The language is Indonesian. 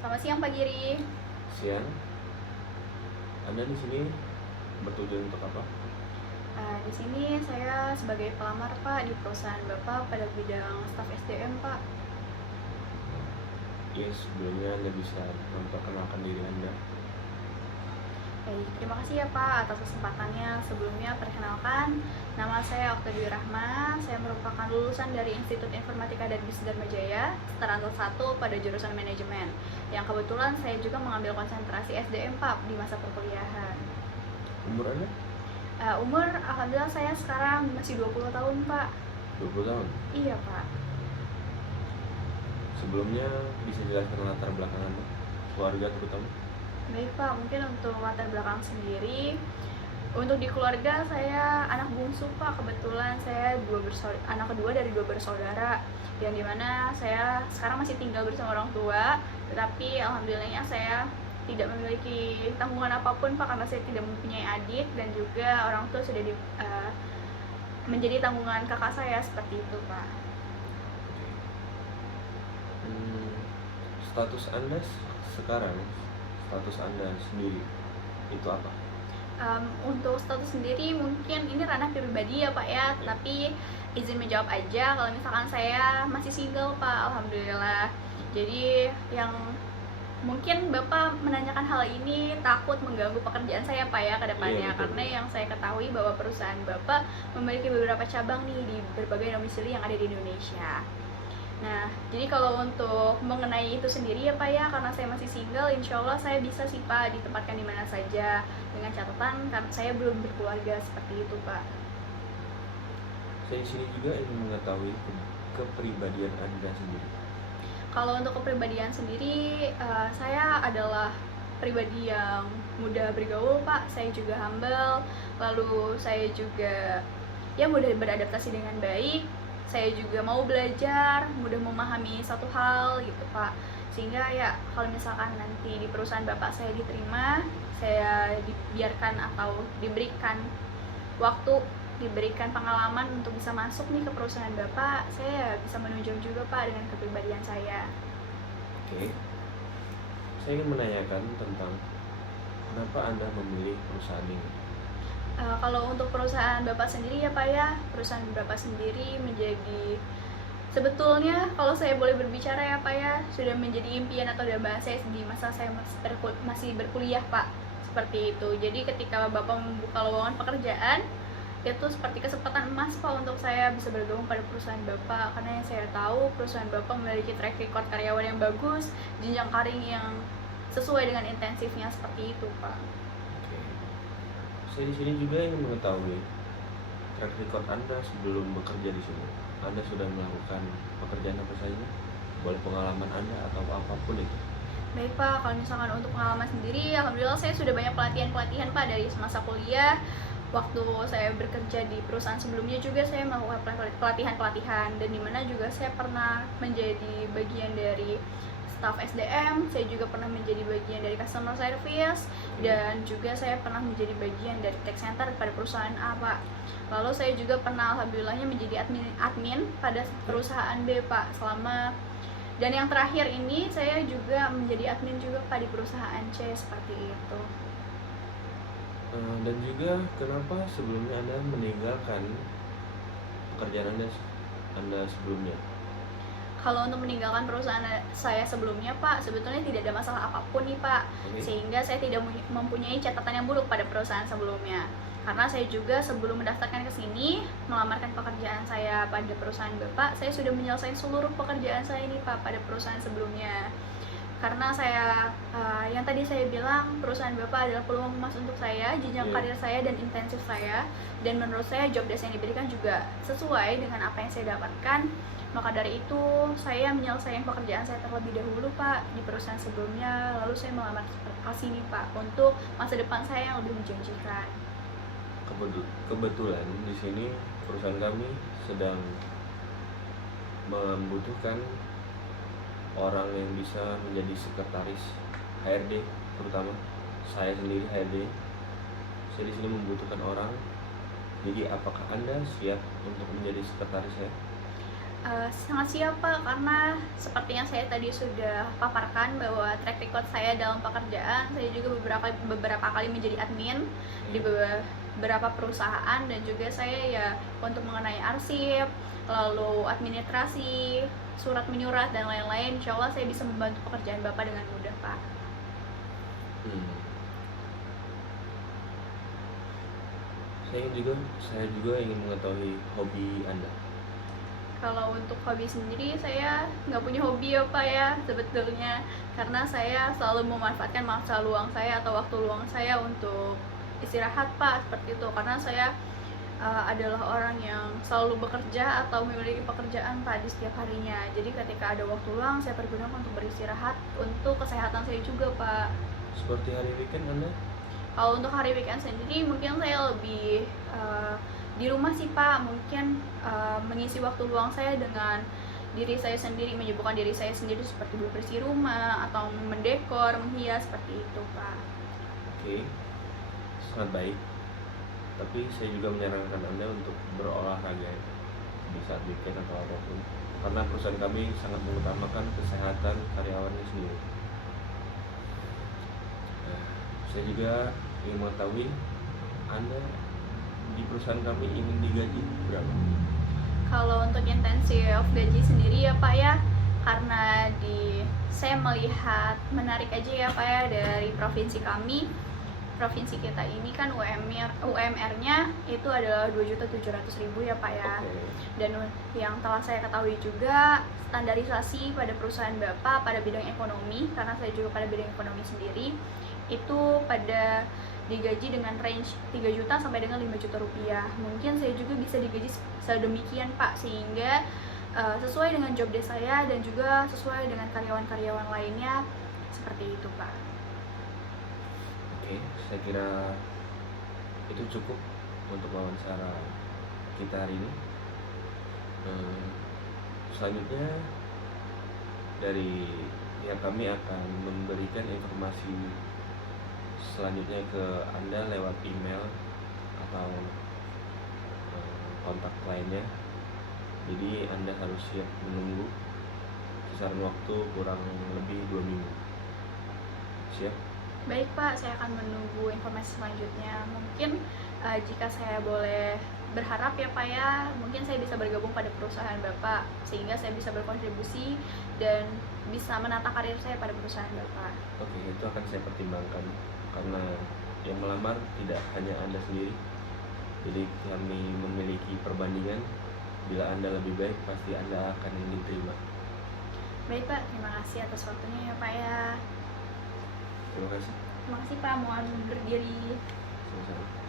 Selamat siang Pak Giri. Siang, Anda di sini bertujuan untuk apa? Di sini saya sebagai pelamar Pak di perusahaan Bapak pada bidang staf SDM Pak. Ya, sebelumnya Anda bisa memperkenalkan diri Anda. Baik, terima kasih ya Pak atas kesempatannya. Sebelumnya perkenalkan, nama saya Oktavia Rahma. Saya merupakan lulusan dari Institut Informatika dan Bisnis Dharmajaya, Strata 1 pada jurusan manajemen. Yang kebetulan saya juga mengambil konsentrasi SDM Pak di masa perkuliahan. Umur Anda? Umur alhamdulillah saya sekarang masih 20 tahun Pak. 20 tahun. Iya Pak. Sebelumnya bisa jelaskan latar belakang Anda, keluarga terutama? Baik Pak, mungkin untuk latar belakang sendiri, untuk di keluarga saya anak bungsu Pak. Kebetulan saya anak kedua dari dua bersaudara, yang dimana saya sekarang masih tinggal bersama orang tua. Tetapi alhamdulillahnya saya tidak memiliki tanggungan apapun Pak, karena saya tidak mempunyai adik, dan juga orang tua sudah menjadi tanggungan kakak saya, seperti itu Pak. Status Anda sekarang, status Anda sendiri itu apa? Untuk status sendiri mungkin ini ranah pribadi ya Pak ya, tapi izin menjawab aja kalau misalkan saya masih single Pak, alhamdulillah. Jadi yang mungkin Bapak menanyakan hal ini takut mengganggu pekerjaan saya Pak ya ke depannya, karena yang saya ketahui bahwa perusahaan Bapak memiliki beberapa cabang nih di berbagai domisili yang ada di Indonesia. Nah, jadi kalau untuk mengenai itu sendiri ya Pak ya, karena saya masih single, insya Allah saya bisa sih Pak ditempatkan di mana saja, dengan catatan karena saya belum berkeluarga, seperti itu Pak. Saya di sini juga ingin mengetahui kepribadian Anda sendiri. Kalau untuk kepribadian sendiri, saya adalah pribadi yang mudah bergaul Pak. Saya juga humble, lalu saya juga ya mudah beradaptasi dengan baik. Saya juga mau belajar, mudah memahami satu hal gitu Pak. Sehingga ya kalau misalkan nanti di perusahaan Bapak saya diterima, saya dibiarkan atau diberikan waktu, diberikan pengalaman untuk bisa masuk nih ke perusahaan Bapak, saya bisa menunjang juga Pak dengan kepribadian saya. Oke. Saya ingin menanyakan tentang kenapa Anda memilih perusahaan ini. Kalau untuk perusahaan Bapak sendiri ya Pak ya, perusahaan Bapak sendiri menjadi sebetulnya kalau saya boleh berbicara ya Pak ya, sudah menjadi impian atau dambaan saya di masa saya masih berkuliah Pak, seperti itu. Jadi ketika Bapak membuka lowongan pekerjaan, itu seperti kesempatan emas Pak untuk saya bisa bergabung pada perusahaan Bapak, karena yang saya tahu perusahaan Bapak memiliki track record karyawan yang bagus, jenjang karir yang sesuai dengan intensifnya, seperti itu Pak. Saya di sini juga ingin mengetahui track record Anda sebelum bekerja di sini. Anda sudah melakukan pekerjaan apa saja? Boleh pengalaman Anda atau apapun itu. Baik Pak, kalau misalkan untuk pengalaman sendiri, alhamdulillah saya sudah banyak pelatihan Pak dari semasa kuliah. Waktu saya bekerja di perusahaan sebelumnya juga saya melakukan pelatihan, dan dimana juga saya pernah menjadi bagian dari staff SDM, saya juga pernah menjadi bagian dari customer service, dan juga saya pernah menjadi bagian dari tech center pada perusahaan A Pak. Lalu saya juga pernah alhamdulillahnya menjadi admin pada perusahaan B Pak selama, dan yang terakhir ini saya juga menjadi admin juga Pak di perusahaan C, seperti itu. Dan juga kenapa sebelumnya Anda meninggalkan pekerjaan Anda sebelumnya? Kalau untuk meninggalkan perusahaan saya sebelumnya Pak, sebetulnya tidak ada masalah apapun nih Pak. Sehingga saya tidak mempunyai catatan yang buruk pada perusahaan sebelumnya. Karena saya juga sebelum mendaftarkan ke sini, melamarkan pekerjaan saya pada perusahaan Bapak, saya sudah menyelesaikan seluruh pekerjaan saya ini Pak pada perusahaan sebelumnya. Karena saya, yang tadi saya bilang, perusahaan Bapak adalah peluang emas untuk saya, jenjang karir saya dan intensif saya, dan menurut saya job desk yang diberikan juga sesuai dengan apa yang saya dapatkan. Maka dari itu saya menyelesaikan pekerjaan saya terlebih dahulu Pak di perusahaan sebelumnya, lalu saya melamar ke sini Pak untuk masa depan saya yang lebih menjanjikan. Kebetulan di sini perusahaan kami sedang membutuhkan orang yang bisa menjadi sekretaris HRD, terutama saya sendiri HRD. Saya di sini membutuhkan orang. Jadi apakah Anda siap untuk menjadi sekretaris saya? Sangat siap Pak, karena seperti yang saya tadi sudah paparkan bahwa track record saya dalam pekerjaan, saya juga beberapa kali menjadi admin di beberapa perusahaan, dan juga saya ya untuk mengenai arsip, lalu administrasi, surat menyurat dan lain-lain. Insya Allah saya bisa membantu pekerjaan Bapak dengan mudah Pak. Hmm. Saya juga ingin mengetahui hobi Anda. Kalau untuk hobi sendiri, saya nggak punya hobi ya Pak ya sebetulnya, karena saya selalu memanfaatkan masa luang saya atau waktu luang saya untuk istirahat Pak, seperti itu. Karena saya adalah orang yang selalu bekerja atau memiliki pekerjaan Pak di setiap harinya. Jadi ketika ada waktu luang, saya pergunakan untuk beristirahat untuk kesehatan saya juga Pak. Seperti hari weekend Anda? Kalau untuk hari weekend sendiri, mungkin saya lebih di rumah sih Pak. Mungkin mengisi waktu luang saya dengan diri saya sendiri, menyibukkan diri saya sendiri seperti bersih rumah atau mendekor, menghias, seperti itu Pak. Oke, sangat baik. Tapi saya juga menyarankan Anda untuk berolahraga di saat weekend atau apapun, karena perusahaan kami sangat mengutamakan kesehatan karyawannya sendiri. Nah, saya juga ingin mengetahui Anda di perusahaan kami ingin digaji berapa? Kalau untuk intensi of gaji sendiri ya Pak ya, karena saya melihat menarik aja ya Pak ya, dari provinsi kami. Provinsi kita ini kan UMR-nya itu adalah 2.700.000 ya Pak ya. Oke. Dan yang telah saya ketahui juga, standarisasi pada perusahaan Bapak pada bidang ekonomi, karena saya juga pada bidang ekonomi sendiri, itu pada digaji dengan range 3 juta sampai dengan 5 juta rupiah. Mungkin saya juga bisa digaji sedemikian Pak, sehingga sesuai dengan job desk saya dan juga sesuai dengan karyawan-karyawan lainnya, seperti itu Pak. Oke, saya kira itu cukup untuk wawancara kita hari ini. Selanjutnya dari pihak kami akan memberikan informasi selanjutnya ke Anda lewat email atau kontak lainnya. Jadi Anda harus siap menunggu kisaran waktu kurang lebih 2 minggu. Siap? Baik Pak, saya akan menunggu informasi selanjutnya. Mungkin jika saya boleh berharap ya Pak ya, mungkin saya bisa bergabung pada perusahaan Bapak, sehingga saya bisa berkontribusi dan bisa menata karir saya pada perusahaan Bapak. Oke, itu akan saya pertimbangkan, karena yang melamar tidak hanya Anda sendiri. Jadi kami memiliki perbandingan. Bila Anda lebih baik, pasti Anda akan diterima. Baik Pak, terima kasih atas waktunya ya Pak ya. Terima kasih. Terima kasih Pak, mohon berdiri. Sama-sama.